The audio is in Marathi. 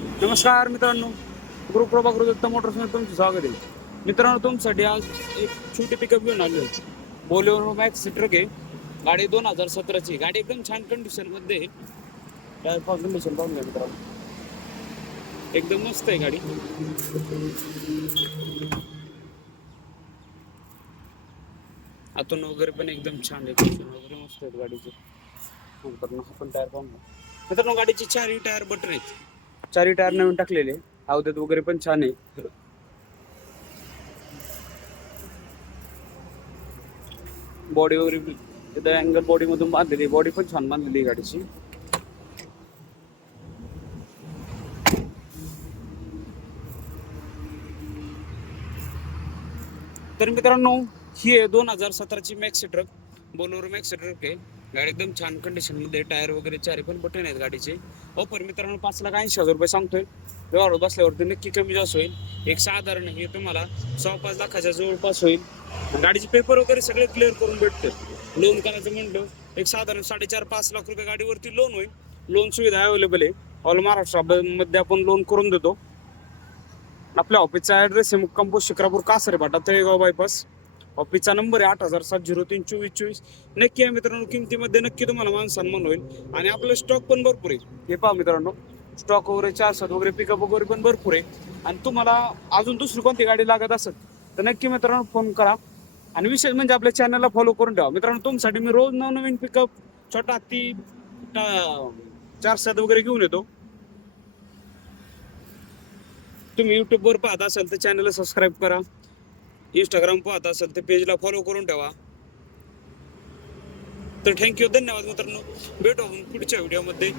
नमस्कार मित्रांनो गुरुप्रभा प्रभाकर मोटर्समध्ये तुमचं स्वागत आहे. मित्रांनो तुमच्यासाठी आज एक छोटी पिकअप घेऊन आलो आहे. बोलेरो मॅक्स ट्रक आहे. गाडी दोन हजार सतराची गाडी एकदम छान कंडिशनमध्ये आहे. टायर कंडिशन पाहून घ्या मित्रांनो. एकदम मस्त आहे गाडी. आतून वगैरे पण एकदम छान आहे. कंडिशन वगैरे मस्त आहेत गाडीचे. नंतर पण टायर पाहून घ्या मित्रांनो गाडीचे चारही टायर बटन आहेत. चारी टायर नवीन टाकलेले. अवधत वगैरे पण छान आहे. बॉडी वगैरे तिथं अँगल बॉडी मधून बांधलेली बॉडी पण छान बांधलेली आहे गाडीची. तर मित्रांनो ही आहे दोन हजार सतराची maxi truck Bolero maxi truck आहे गाडी एकदम छान कंडिशनमध्ये टायर वगैरे चारी पण बटन आहेत गाडीचे. हो, ऑफर मित्रांनो पाच लाख ऐंशी हजार रुपये सांगतोय. व्यवहार बसल्यावरती नक्की कमी जास्त होईल. एक साधारण हे तुम्हाला सहा पाच लाखाच्या जवळपास होईल. गाडीचे पेपर वगैरे सगळे क्लिअर करून भेटते लोन करायचं म्हणलं एक साधारण साडेचार पाच लाख रुपये गाडीवरती लोन होईल. लोन सुविधा अवेलेबल आहे. ऑल महाराष्ट्रामध्ये आपण लोन करून देतो. आपल्या ऑफिसचा ॲड्रेस आहे मुक्काम पोस्ट शिक्रापूर कासरे भाटा तळेगाव बायपास ऑफिसचा नंबर आहे आठ हजार सात झिरो तीन चोवीस चोवीस. नक्की आहे मित्रांनो किमतीमध्ये नक्की तुम्हाला मान सन्मान होईल. आणि आपलं स्टॉक पण भरपूर आहे. हे पहा मित्रांनो स्टॉक वगैरे चार सात वगैरे पिकअप वगैरे पण भरपूर आहे. आणि तुम्हाला अजून दुसरी कोणती गाडी लागत असेल तर नक्की मित्रांनो फोन करा. आणि विशेष म्हणजे आपल्या चॅनलला फॉलो करून ठेवा. मित्रांनो तुमच्यासाठी मी रोज नवनवीन पिकअप छोटा हत्ती टा- चार सात वगैरे घेऊन येतो. तुम्ही युट्यूबवर पाहत असाल तर चॅनलला सबस्क्राईब करा. इंस्टाग्राम पाहत असेल तर पेजला फॉलो करून ठेवा. तर थँक्यू धन्यवाद मित्रांनो. भेटू आपण पुढच्या व्हिडिओमध्ये